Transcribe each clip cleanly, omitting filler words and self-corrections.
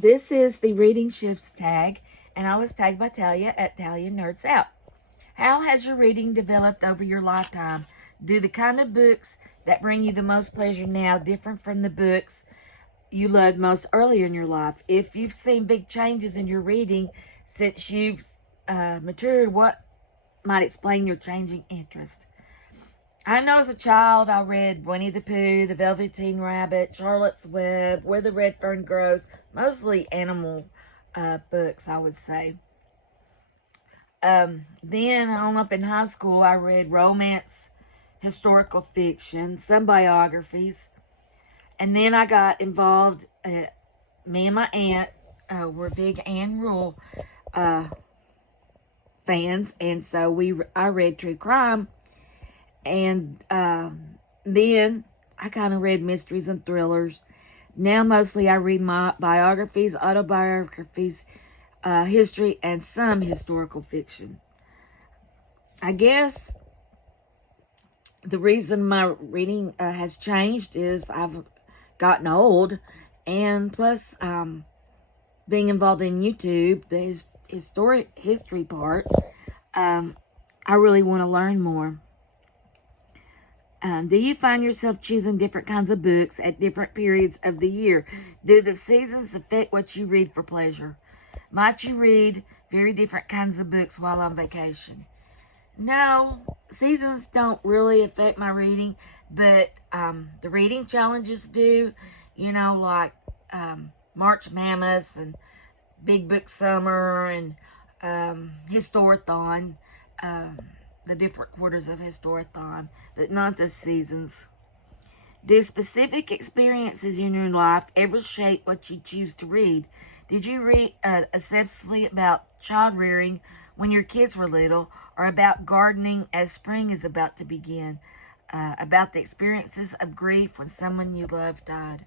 This is the Reading Shifts tag, and I was tagged by Talia at Talia Nerds Out. How has your reading developed over your lifetime? Do the kind of books that bring you the most pleasure now different from the books you loved most earlier in your life? If you've seen big changes in your reading since you've matured, what might explain your changing interest? I know as a child I read Winnie the Pooh, The Velveteen Rabbit, Charlotte's Web, Where the Red Fern Grows, mostly animal books, I would say. Then on up in high school, I read romance, historical fiction, some biographies, and then I got involved. Me and my aunt were big Anne Rule fans, and so I read true crime, and then I kind of read mysteries and thrillers. Now mostly I read my biographies, autobiographies, history, and some historical fiction. I guess the reason my reading has changed is I've gotten old, and plus being involved in YouTube, the history part, I really want to learn more. Do you find yourself choosing different kinds of books at different periods of the year? Do the seasons affect what you read for pleasure? Might you read very different kinds of books while on vacation? No, seasons don't really affect my reading, but the reading challenges do, like March Mammoths and Big Book Summer and Historathon, the different quarters of Historathon, but not the seasons. Do specific experiences in your life ever shape what you choose to read? Did you read obsessively about child rearing when your kids were little, or about gardening as spring is about to begin? About the experiences of grief when someone you love died?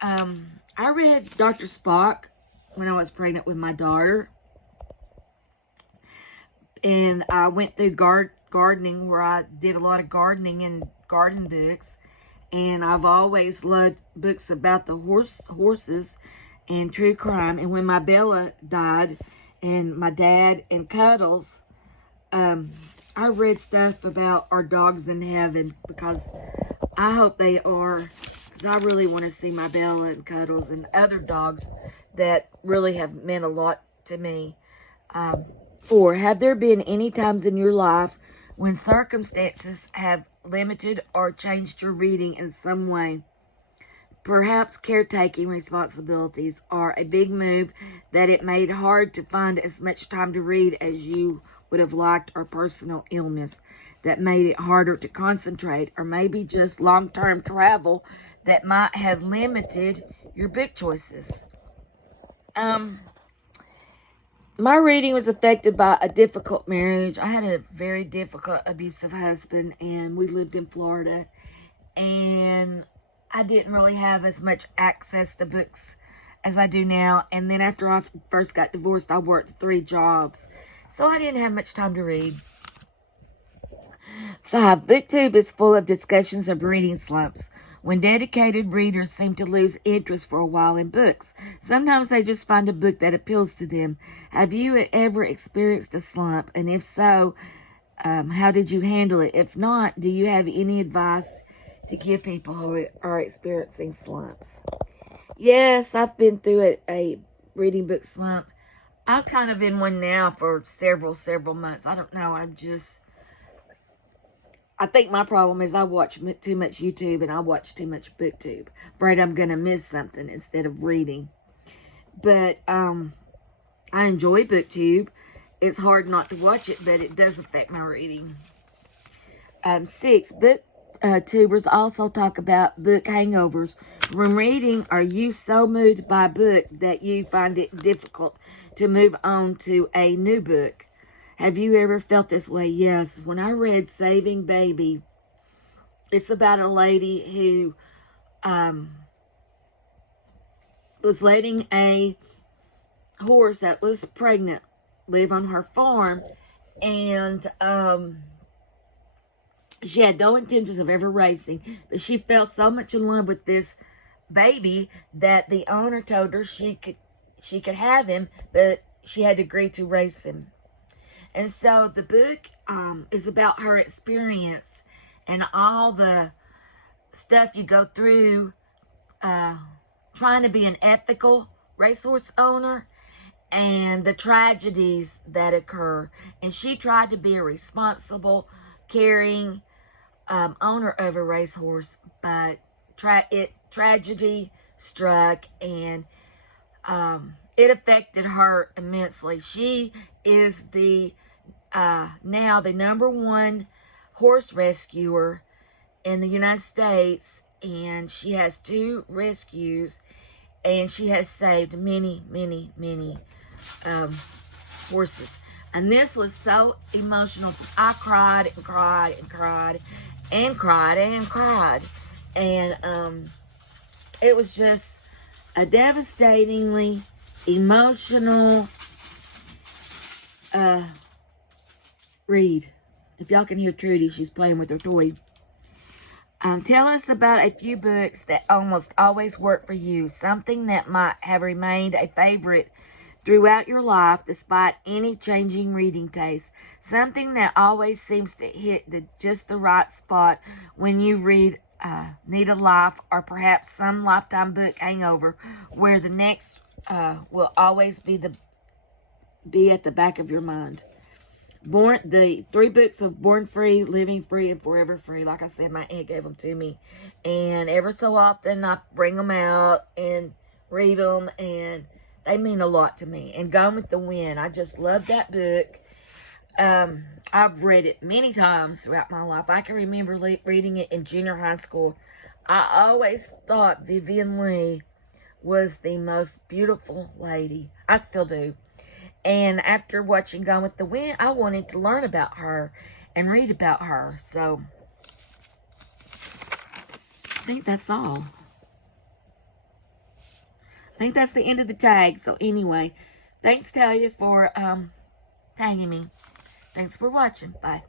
I read Dr. Spock when I was pregnant with my daughter. And I went through gardening, where I did a lot of gardening and garden books. And I've always loved books about the horses and true crime. And when my Bella died, and my dad and Cuddles, I read stuff about our dogs in heaven, because I hope they are, because I really want to see my Bella and Cuddles and other dogs that really have meant a lot to me. 4, have there been any times in your life when circumstances have limited or changed your reading in some way? Perhaps caretaking responsibilities are a big move that it made hard to find as much time to read as you would have liked, or personal illness that made it harder to concentrate, or maybe just long-term travel that might have limited your book choices. My reading was affected by a difficult marriage. I had a very difficult, abusive husband, and we lived in Florida, and I didn't really have as much access to books as I do now. And then after I first got divorced, I worked 3 jobs, so I didn't have much time to read. 5, BookTube is full of discussions of reading slumps, when dedicated readers seem to lose interest for a while in books. Sometimes they just find a book that appeals to them. Have you ever experienced a slump? And if so, how did you handle it? If not, do you have any advice to give people who are experiencing slumps? Yes, I've been through a reading book slump. I'm kind of in one now for several months. I don't know. I think my problem is I watch too much YouTube and I watch too much BookTube. Afraid I'm going to miss something instead of reading. But I enjoy BookTube. It's hard not to watch it, but it does affect my reading. 6, BookTubers also talk about book hangovers. When reading, are you so moved by a book that you find it difficult to move on to a new book? Have you ever felt this way? Yes. When I read Saving Baby, it's about a lady who was letting a horse that was pregnant live on her farm, and she had no intentions of ever racing, but she fell so much in love with this baby that the owner told her she could have him, but she had to agree to raise him. And so the book is about her experience and all the stuff you go through trying to be an ethical racehorse owner and the tragedies that occur. And she tried to be a responsible, caring owner of a racehorse, but tragedy struck, and it affected her immensely. She is now the #1 horse rescuer in the United States, and she has 2 rescues, and she has saved many, many, many horses. And this was so emotional. I cried and cried and cried and cried and cried. And it was just a devastatingly emotional read. If y'all can hear Trudy, she's playing with her toy. Tell us about a few books that almost always work for you. Something that might have remained a favorite throughout your life despite any changing reading taste. Something that always seems to hit just the right spot when you need a life, or perhaps some lifetime book hangover where the next will always be at the back of your mind. The 3 books of Born Free, Living Free, and Forever Free. Like I said, my aunt gave them to me. And ever so often, I bring them out and read them. And they mean a lot to me. And Gone with the Wind. I just love that book. I've read it many times throughout my life. I can remember reading it in junior high school. I always thought Vivian Leigh was the most beautiful lady. I still do. And after watching Gone with the Wind, I wanted to learn about her and read about her. So, I think that's all. I think that's the end of the tag. So, anyway, thanks, Tahlia, for tagging me. Thanks for watching. Bye.